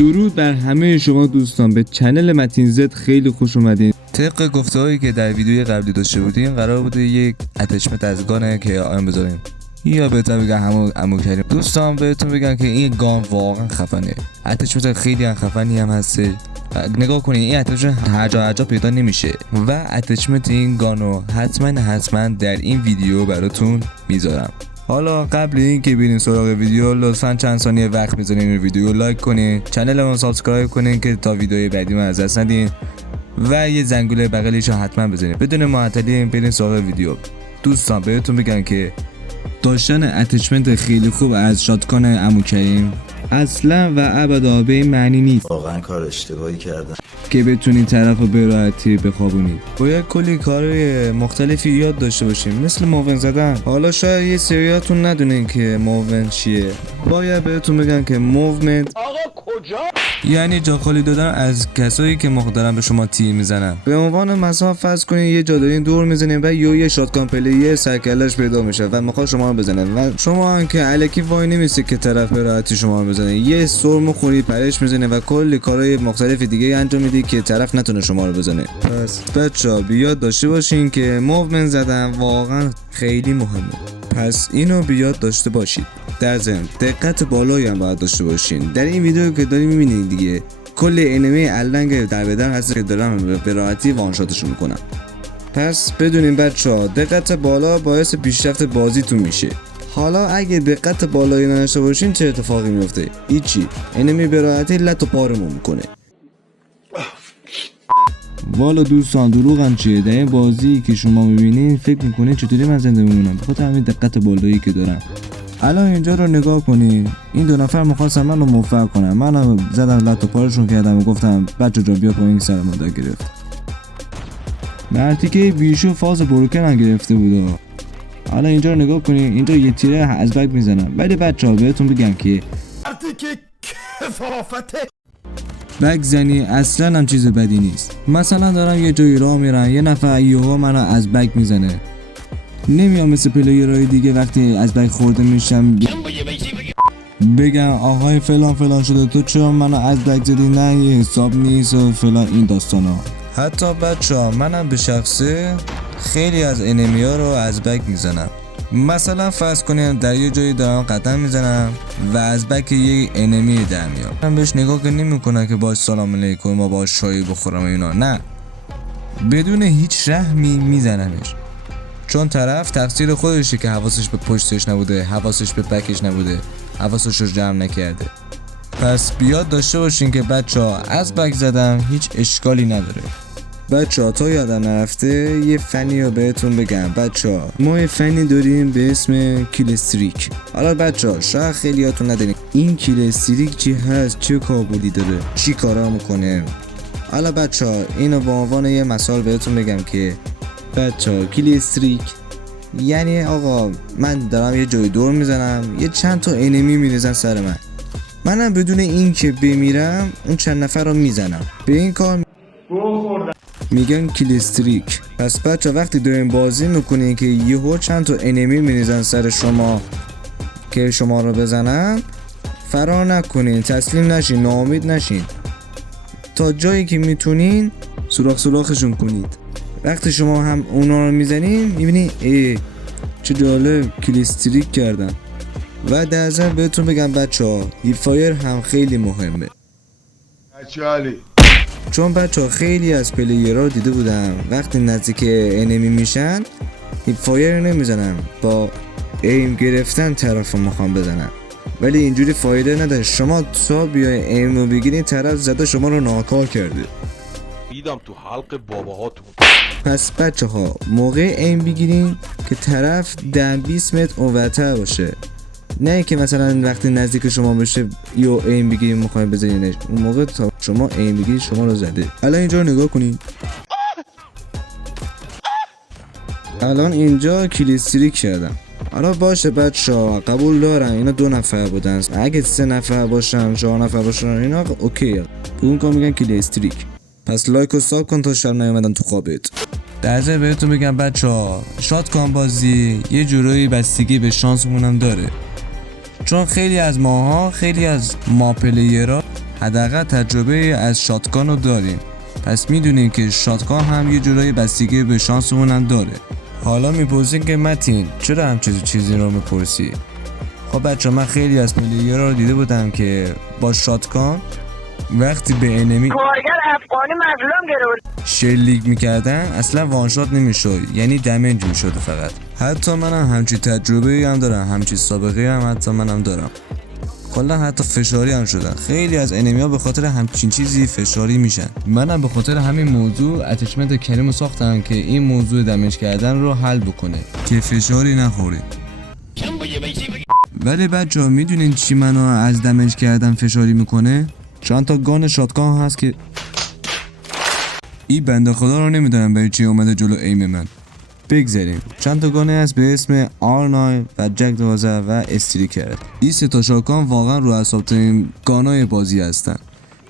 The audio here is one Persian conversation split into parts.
درود بر همه شما دوستان، به چنل متین زد خیلی خوش اومدین. طبق گفته‌هایی که در ویدیوی قبلی داشته بودیم قرار بوده یک اتچمنت از گان که آن بذاریم، یا بهتر بگم همون عمو کریم. دوستان بهتون بگم که این گان واقعا خفنه، اتچمنت خیلی هم خفنی هم هسته. نگاه کنین این اتچمنت هر جا پیدا نمیشه و اتچمنت این گانو حتما در این ویدیو براتون میذارم. حالا قبل اینکه بریم سراغ ویدیو لطفاً چند ثانیه وقت بذارین این ویدیو لایک کنین، چنل ما سابسکرایب کنین که تا ویدیوی بعدی ما از دست ندین و یه زنگوله بغلش رو حتما بزنین. بدون معطلی بریم سراغ ویدیو. دوستان بهتون میگم که داشتن اتچمنت خیلی خوب از شاتگان عمو کریم اصلا و ابدا به این معنی نیست واقعا کار اشتباهی کردم که بتونین طرفو به راحتی بخوابونید. باید کلی کارهای مختلفی یاد داشته باشیم، مثل موون زدن. حالا شاید یه سریاتون ندونین که موون چیه. باید بهتون بگم که موومنت یعنی جا خالی دادن از کسایی که دارن به شما تیر میزنن. به عنوان مثال فرض کنین یه جا دارین دور میزنین و یه شاتگان پلیر سرکلش پیدا میشه و میخواد شما رو بزنه و شما هم که الکی وای نمیسته که طرف به راحتی شما رو بزنه، یه سرم خوری پرش میزنه و کلی کارهای مختلف دیگه انجام میدی که طرف نتونه شما رو بزنه. پس بچه‌ها بیاد داشته باشین که موومنت زدن واقعا خیلی مهمه، پس اینو بیاد داشته باشید. در ضمن دقت بالایی هم باید داشته باشین. در این ویدیو که دارین میبینید دیگه کل انمی علنگ در بدن هست که دارن به راحتی وان شاتشون میکنن. پس بدونین بچه‌ها دقت بالا باعث پیشرفت بازیتون میشه. حالا اگه دقت بالایی نداشته باشین چه اتفاقی میفته؟ هیچی، انمی به راحتی لط و پارمون میکنه. والا دوستان دروغم چیه؟ در این بازی که شما میبینین فکر میکنین چطوری من زنده میمونم؟ بخاطر همین دقت بالایی که دارم. الان اینجا رو نگاه کنین، این دو نفر میخواستن منو موفق کنن، منو زدم لط و پارشون کردم و گفتم بچه جا بیا پایین سر مدار گرفت. مرتیکه بیشو فاز بروکن هم گرفته بود. حالا اینجا رو نگاه کنین، اینجا یه تیره از بک میزنم. ولی بچه‌ها بهتون بگم که مرتیکه کفافته بک زنی اصلا هم چیز بدی نیست. مثلا دارم یه جایی راه میرم، یه نفر یهو منو از بک میزنه، نمیام مثل پلیرهای دیگه وقتی از بک خورده میشم بگم آقای فلان شده تو چرا منو از بک زدی، نه یه حساب نیست و فلان این داستانا. حتی بچه‌ها منم به شخصه خیلی از انمی‌ها رو از بک میزنم. مثلا فرض کنیم در یه جایی دارم قدم میزنم و از بک یه انمی در میام، من بهش نگاه که نمیکنم که باش سلام علیکم ما باش شایی بخورم اینا، نه، بدون هیچ رحمی میزنمش، چون طرف تقصیر خودشه که حواسش به پشتش نبوده، حواسش به بکش نبوده، حواسش رو جمع نکرده. پس بیاد داشته باشین که بچه‌ها از بک زدم هیچ اشکالی نداره. بچه‌ها تا یادم نرفته یه فنی رو بهتون بگم. بچه‌ها ما یه فنی داریم به اسم کیل استریک. حالا بچه‌ها شاید خیلیاتون ندونید این کیل استریک چی هست، چه کاربردی داره، چی کارا میکنه. حالا بچه‌ها اینو به عنوان یه مثال بهتون بگم که بچه‌ها کیل استریک یعنی آقا من دارم یه جای دور میزنم، یه چند تا انمی میریزن سر منم بدون این که بمیرم اون چند نفر رو میزنم. به این کار میگن کیل استریک. پس بچه وقتی دارین بازی میکنین که یهو چند تا انمی میریزن سر شما که شما رو بزنن، فرار نکنین، تسلیم نشین، ناامید نشین، تا جایی که میتونین سوراخشون کنید. وقتی شما هم اونا رو میزنین میبینین چه جالب کیل استریک کردن. و در ضمن بهتون بگم بچه‌ها هیپفایر هم خیلی مهمه، چون بچه‌ها خیلی از پلیرها دیده بودم وقتی نزدیک انمی میشن هیپفایر نمیزنن، با ایم گرفتن طرف رو میخوان بزنن، ولی اینجوری فایده نداره. شما تا بیای ایم رو بگیرین طرف زده شما رو ناکار کرده. دیدم تو حلق باباهاتون. پس بچه‌ها موقع ایم بگیرین که طرف 10-20 متر اونورتر باشه، نه که مثلا وقتی نزدیک شما بشه یا ایم بگیریم میخوایم بزنینش، اون موقع تا شما ایم بگیرید شما رو زده. الان اینجا رو نگاه کنید، الان اینجا کیل استریک کردم. حالا باشه بچه‌ها قبول دارم اینا 2 نفر بودن، اگه 3 نفر باشن 4 نفر باشن اینا اوکی، اون که میگن کیل استریک. پس لایک و ساب کن تا شب نیومدن تو خوابت. در ضمن بهتون بگم بچه‌ها شاتگان بازی یه جورایی بستگی به شانسمون هم داره، چون خیلی از ما پلیرها حداقل تجربه از شاتگان رو داریم، پس میدونیم که شاتگان هم یه جورایی بستگی به شانسمون هم داره. حالا میپرسین که متین چرا همچین چیزی رو میپرسی؟ خب بچه من خیلی از پلیرها رو دیده بودم که با شاتگان وقتی به انمی کارگر افغانی مظلوم گرفت شلیک میکردن اصلا وانشات نمیشد، یعنی دمیج میشد فقط. حتی منم همچین تجربه هم دارم، همچین سابقه هم حتی منم دارم. کلا حتی فشاری هم شدن. خیلی از انمی ها به خاطر همچین چیزی فشاری میشن. منم به خاطر همین موضوع اتچمنت کریمو ساختم که این موضوع دمیج کردن رو حل بکنه که فشاری نخوره. ولی بچه ها میدونین چی منو از دمیج کردن فشاری میکنه؟ چند تا گان شاتگان هست که این بنده خدا رو نمیدونم برای چی اومده جلو ایم من. بگذاریم. چند تا گانه هست به اسم R9 و جک 12 و استریکر. این سه تا شاتگان واقعا رو اعصاب ترین گانای بازی هستن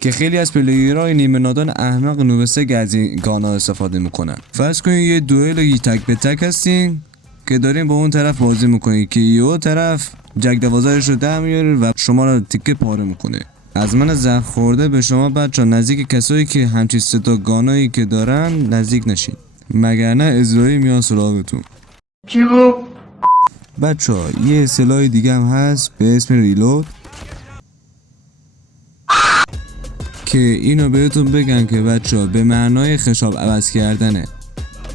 که خیلی از پلیرهای نیمه نادان احمق نوبسه از این گانا استفاده میکنن. فرض کنید یه دوئل یه تک به تک هستین که دارین با اون طرف بازی میکنید که یه طرف جک 12 رو در میاره و شما رو تیکه پاره میکنه. از من زخم خورده به شما بچه ها نزدیک کسایی که همچین سه تا گانایی که دارن نزدیک نشین، مگر نه ازرایی میان سراغتون. چی گفت؟ بچه ها یه سلاح دیگه هم هست به اسم ریلود که اینو بهتون بگن که بچه ها به معنای خشاب عوض کردنه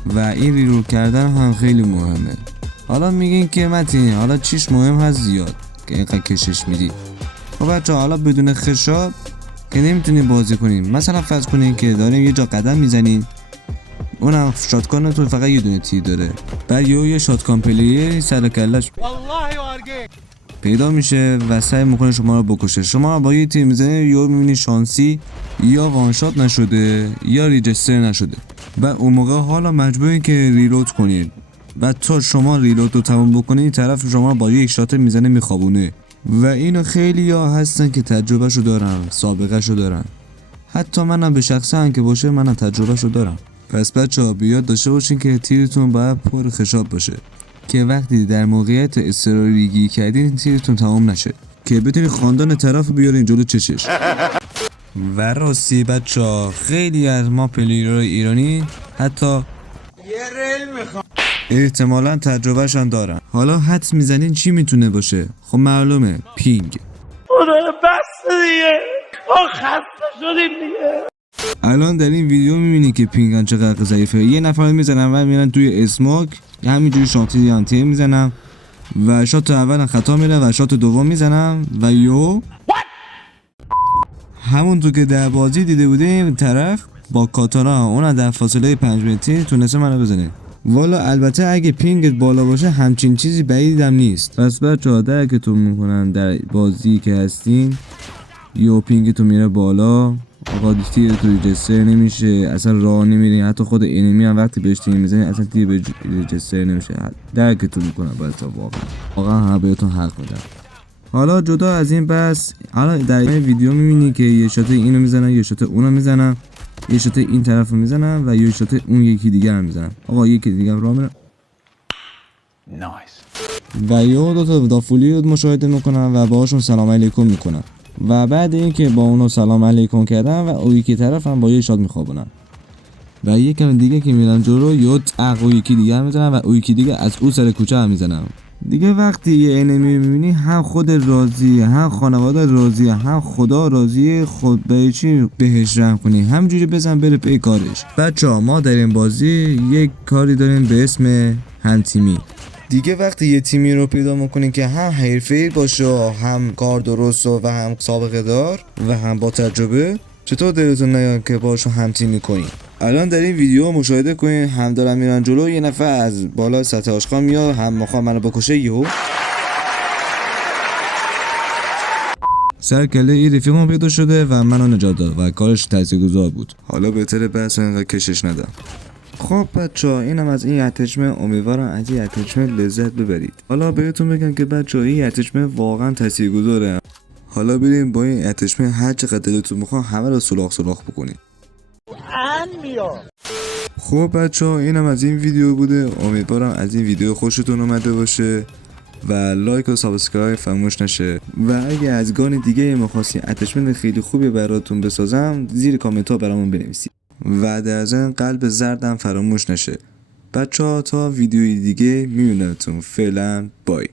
و این ریلود کردن هم خیلی مهمه. حالا میگین که متین حالا چیش مهم هست زیاد که اینقدر کشش میدی؟ خب بچه حالا بدون خشاب که نمیتونیم بازی کنیم. مثلا فرض کنین که داریم یه جا قدم میزنین، اونم شاتگانتون فقط یه دونه تیر داره، بعد یه شاتگان پلیر سر کلش پیدا میشه و سعی میکنه شما رو بکشه. شما با یه تیر میزنید یا میبینی شانسی یا وانشات نشده یا ریجستر نشده و اون موقع حالا مجبورین که ریلود کنید و تا شما ریلود رو تمام بکنید طرف شما با یک شات میزنه میخوابونه و اینو خیلی ها هستن که تجربه شو دارن، سابقه شو دارن. حتی منم به شخصا که باشه منم تجربه شو دارم. پس بچه ها بیاد داشته باشین که تیرتون باید پر خشاب باشه که وقتی در موقعیت اضطراریگی کردین تیرتون تمام نشه که بتونی خاندان طرف بیارین جلو چشش. و راستی بچه ها خیلی از ما پلیرهای ایرانی حتی احتمالا تجربهشان دارن. حالا حدس میزنین چی میتونه باشه؟ خب معلومه پینگ. خدا بس دیگه خسته شدیم دیگه. الان در این ویدیو میبینی که پینگان چقدر ضعیفه. یه نفر میزنن و میرن توی اسموک همینجوری شانتی آنتی میزنم و شات اول خطا میره و شات دوم میزنم و یو همون تو که در بازی دیده بودیم طرف با کاتانا اون در فاصله 5 متری تونسته منو بزنه. والا البته اگه پینگت بالا باشه همچین چیزی بعیدم نیست. پس بچه‌ها درکتون میکنم در بازی که هستین یو پینگتون میره بالا، آقا تیر تو ریجستر نمیشه، اصلا راه نمیرین، حتی خود انمی هم وقتی بهش تیر میزنین اصلا تیر به ریجستر نمیشه. درکتون میکنم بچه‌ها، واقعا هم بهتون حق میدم. حالا جدا از این بس حالا در این ویدیو میبینی که یه شات اینو میزنن، یه شات اونو میزنن، یه شات این طرفو میزنن و یه شات اون یکی دیگه هم میزنن. آقا یکی دیگه هم راه میرن و یه دو تا دافولی رو مشاهده میکنن و باهاشون سلام علیکم میکنن و بعد اینکه با اونو سلام علیکم کردن و اون یکی طرف هم با یه شات میخوابونن و یکم دیگه که میرن جلو یه عقو یکی دیگه هم میزنن و اون یکی دیگه از اون سر کوچه هم میزنن. دیگه وقتی یه انمی میبینی هم خود راضی، هم خانواده راضی، هم خدا راضی، خود به چی بهش رحم کنی، همینجوری بزن بره پی کارش. بچه‌ها ما در این بازی یک کاری داریم به اسم هم تیمی. دیگه وقتی یه تیمی رو پیدا میکنین که هم حرفه‌ای باشه، هم کار درست و هم سابقه دار و هم با تجربه، چطور دلتون نیاد که باشون هم تیمی کنین؟ الان در این ویدیو مشاهده کنین هم دارن میرن جلو، یه نفر از بالا سطح آشغال میاد هم میخواد منو بکشه، یهو سرکله این رفیقم پیدا شده و منو نجات داد و کارش تاثیرگذار بود. حالا بهتره بحث اینقدر کشش ندم. خب بچه‌ها اینم از این اتچمنت، امیدوارم از این اتچمنت لذت ببرید. حالا بهتون بگم که بچه‌ها این اتچمنت واقعا تاثیرگذاره. حالا بریم با این اتچمنت هر چقدر دلتون میخواد همه رو سوراخ بکنید. خب بچه‌ها اینم از این ویدیو بوده. امیدوارم از این ویدیو خوشتون اومده باشه و لایک و سابسکرایب فراموش نشه. و اگه از گان دیگه می‌خواستین اتچمنت خیلی خوبی براتون بسازم زیر کامنت ها برامون بنویسید و در ضمن قلب زردم فراموش نشه. بچه‌ها تا ویدیوی دیگه میبینمتون. فعلا بای.